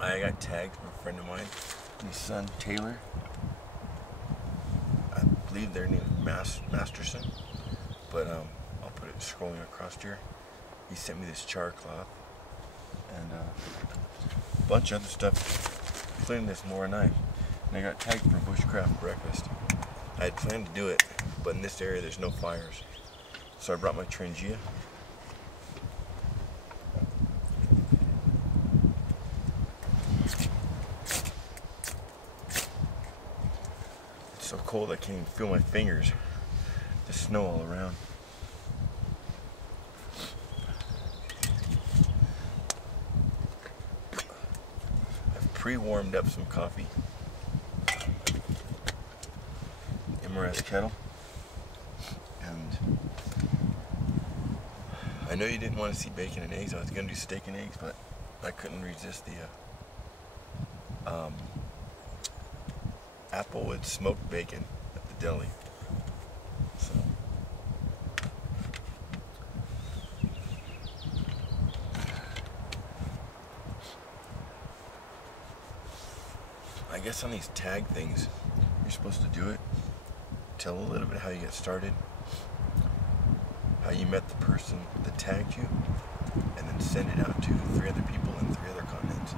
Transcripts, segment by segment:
I got tagged from a friend of mine, his son Taylor. I believe their name is Masterson, but I'll put it scrolling across here. He sent me this char cloth and a bunch of other stuff, including this Mora knife. And I got tagged for bushcraft breakfast. I had planned to do it, but in this area there's no fires, so I brought my Trangia. It's so cold I can't even feel my fingers. There's snow all around. I've pre-warmed up some coffee. MRS kettle. And I know you didn't want to see bacon and eggs. I was going to do steak and eggs, but I couldn't resist the applewood smoked bacon at the deli. So I guess on these tag things, you're supposed to do it. Tell a little bit how you got started, how you met the person that tagged you, and then send it out to 3 other people in 3 other continents.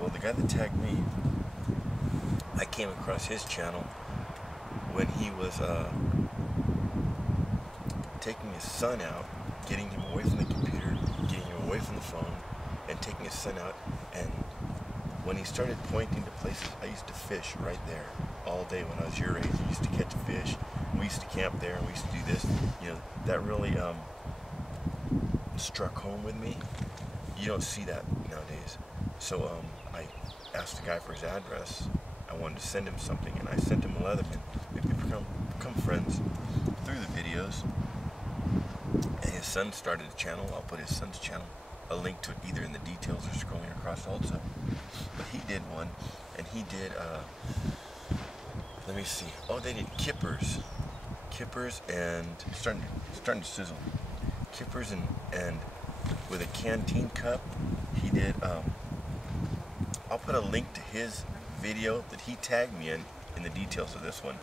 Well, the guy that tagged me, I came across his channel when he was taking his son out, getting him away from the computer, getting him away from the phone, and taking his son out. And when he started pointing to places, I used to fish right there all day when I was your age. I used to catch fish. We used to camp there, and we used to do this. You know, that really struck home with me. You don't see that nowadays. So I asked the guy for his address. I wanted to send him something, and I sent him a Leatherman. We've become friends through the videos. And his son started a channel. I'll put his son's channel, a link to it either in the details or scrolling across also. But he did one, and he did, let me see. Oh, they did kippers. Kippers and, starting to sizzle. Kippers and with a canteen cup. He did, I'll put a link to his video that he tagged me in the details of this one.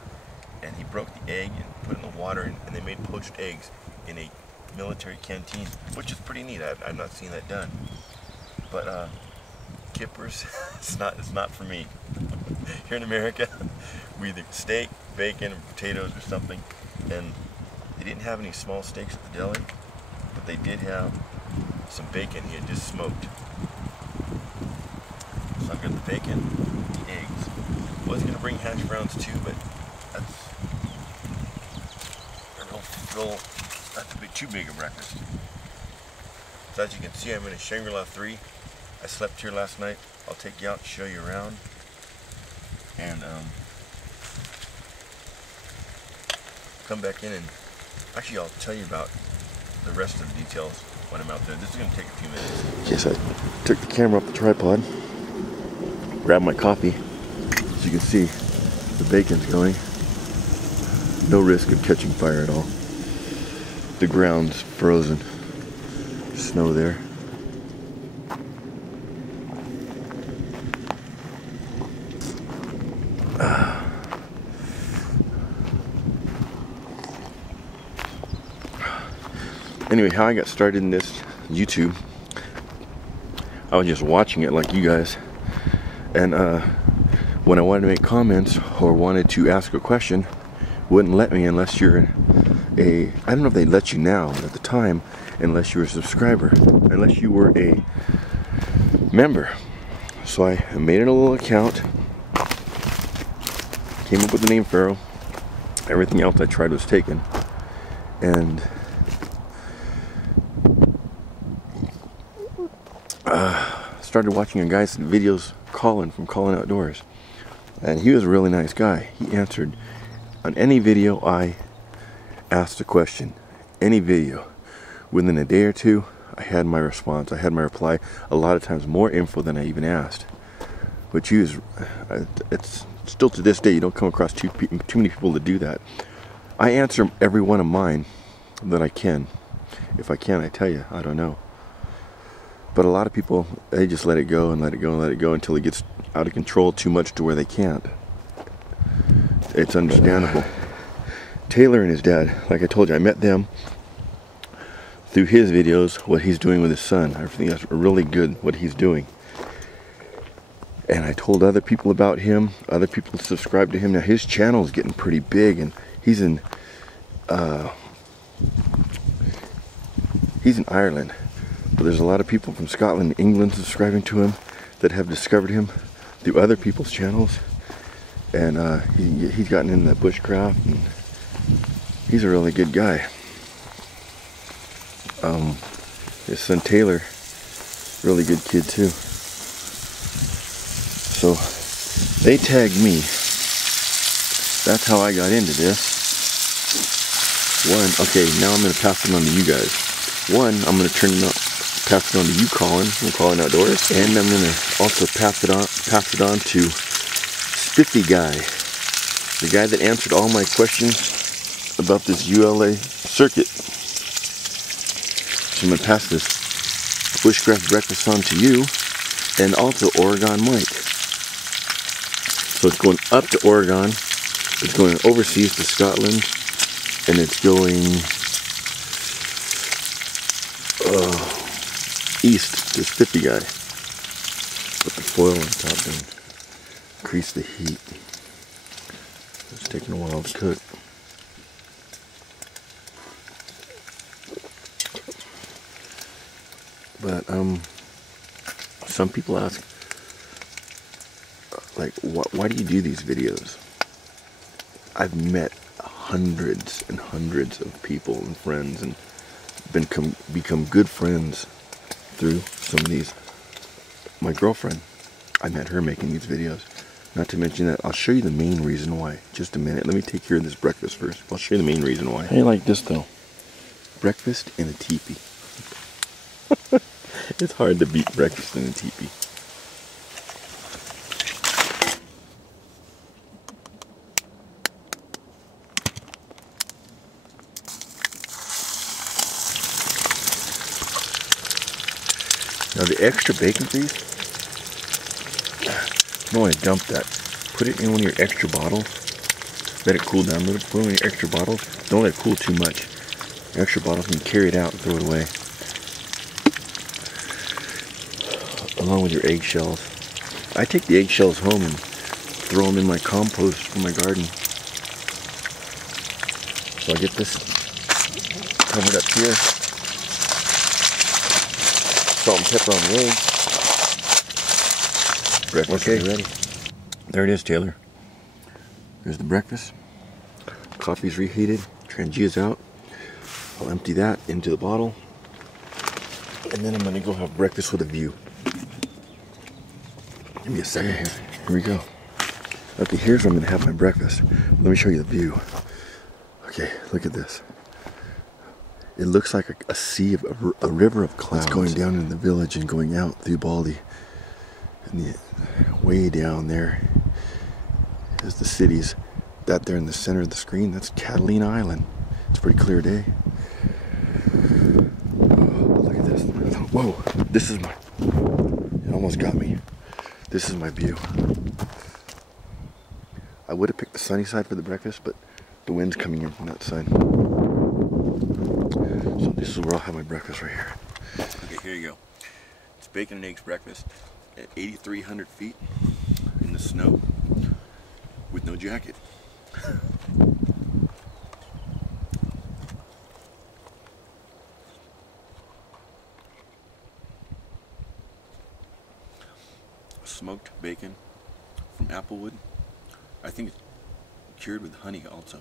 And he broke the egg and put it in the water, and they made poached eggs in a military canteen, which is pretty neat. I've not seen that done. But kippers, it's not for me. Here in America, we either steak, bacon, or potatoes or something. And they didn't have any small steaks at the deli, but they did have some bacon he had just smoked. So I've got the bacon, the eggs. I was going to bring hash browns too, but that's a bit too big a breakfast. So as you can see, I'm in a Shangri-La 3. I slept here last night. I'll take you out and show you around. And come back in and actually I'll tell you about the rest of the details when I'm out there. This is going to take a few minutes. Yes, I took the camera off the tripod, grabbed my coffee. As you can see, the bacon's going. No risk of catching fire at all. The ground's frozen. Snow there. Anyway, how I got started in this YouTube, I was just watching it like you guys, and when I wanted to make comments or wanted to ask a question, wouldn't let me unless you're I don't know if they let you now, but at the time, unless you were a subscriber, unless you were a member. So I made it a little account, came up with the name Pharaoh. Everything else I tried was taken, and started watching a guy's videos from Calling Outdoors, and he was a really nice guy. He answered on any video I asked a question, any video. Within a day or two, I had my response, I had my reply. A lot of times more info than I even asked. But it's still to this day, you don't come across too many people that do that. I answer every one of mine that I can. If I can, I tell you, I don't know. But a lot of people, they just let it go and let it go and let it go until it gets out of control too much to where they can't. It's understandable. Taylor and his dad, like I told you, I met them through his videos, what he's doing with his son. I think that's really good, what he's doing. And I told other people about him. Other people subscribe to him. Now his channel is getting pretty big, and he's in Ireland. But there's a lot of people from Scotland and England subscribing to him that have discovered him through other people's channels. And he's gotten into bushcraft, and he's a really good guy. His son Taylor, really good kid too. So they tagged me. That's how I got into this. Okay, now I'm going to pass it on to you guys. I'm going to pass it on to you, Colin, from Colin Outdoors, and I'm going to also pass it on to Spiffy Guy, the guy that answered all my questions about this ULA circuit. So I'm going to pass this bushcraft breakfast on to you, and also Oregon Mike. So it's going up to Oregon, it's going overseas to Scotland, and it's going east to Spiffy Guy. Put the foil on top and increase the heat. It's taking a while to cook. But some people ask, like, why do you do these videos? I've met hundreds and hundreds of people and friends, and become good friends through some of these. My girlfriend, I met her making these videos. Not to mention that I'll show you the main reason why. Just a minute. Let me take care of this breakfast first. I'll show you the main reason why. How you like this though? Breakfast in a teepee. It's hard to beat breakfast in a teepee. Now the extra bacon, please. You don't want to dump that. Put it in one of your extra bottles. Let it cool down a little. Put it in one of your extra bottles. Don't let it cool too much. Your extra bottles, you can carry it out and throw it away. Along with your eggshells. I take the eggshells home and throw them in my compost from my garden. So I get this covered up here. Salt and pepper on the eggs. Breakfast is ready. There it is, Taylor. There's the breakfast. Coffee's reheated. Trangia's out. I'll empty that into the bottle. And then I'm going to go have breakfast with a view. Give me a second here. Here we go. Okay, here's where I'm going to have my breakfast. Let me show you the view. Okay, look at this. It looks like a sea of a river of clouds going down in the village and going out through Baldy. And way down there is the cities. That there in the center of the screen, that's Catalina Island. It's a pretty clear day. Oh, look at this. Whoa, this is my, it almost got me. This is my view. I would have picked the sunny side for the breakfast, but the wind's coming in from that side. So this is where I'll have my breakfast right here. Okay, here you go. It's bacon and eggs breakfast at 8,300 feet in the snow with no jacket. Smoked bacon from applewood. I think it's cured with honey also.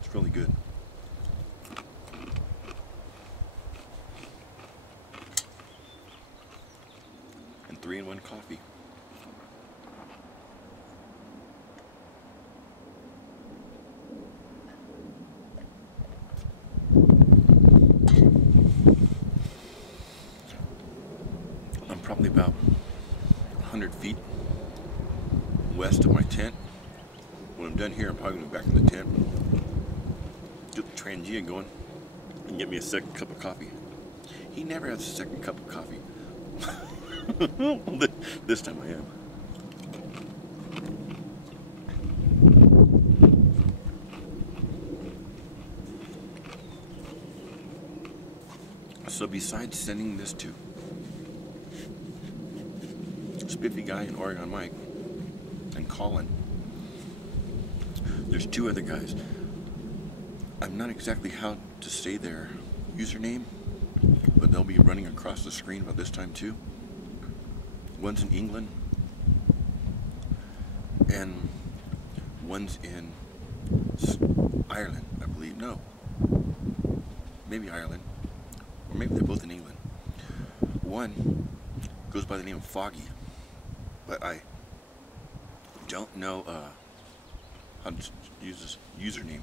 It's really good. And 3-in-1 coffee. I'm probably about 100 feet west of my tent. When I'm done here, I'm probably going to go back in the tent, get the Trangia going, and get me a second cup of coffee. He never has a second cup of coffee. This time I am. So besides sending this to Spiffy Guy and Oregon Mike and Colin, there's two other guys. I'm not exactly how to say their username, but they'll be running across the screen about this time too. One's in England and one's in Ireland, I believe. No, maybe Ireland, or maybe they're both in England. One goes by the name of Foggy, but I don't know how to use this username.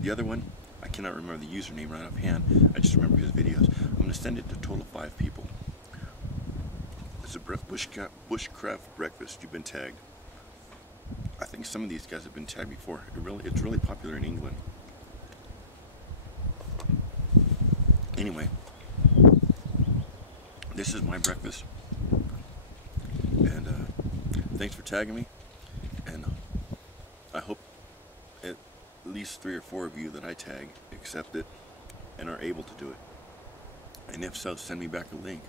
The other one, I cannot remember the username right offhand. I just remember his videos. I'm going to send it to a total of 5 people. It's a bushcraft breakfast. You've been tagged. I think some of these guys have been tagged before. It's really popular in England. Anyway, this is my breakfast. And thanks for tagging me. And I hope at least 3 or 4 of you that I tag accept it and are able to do it. And if so, send me back a link.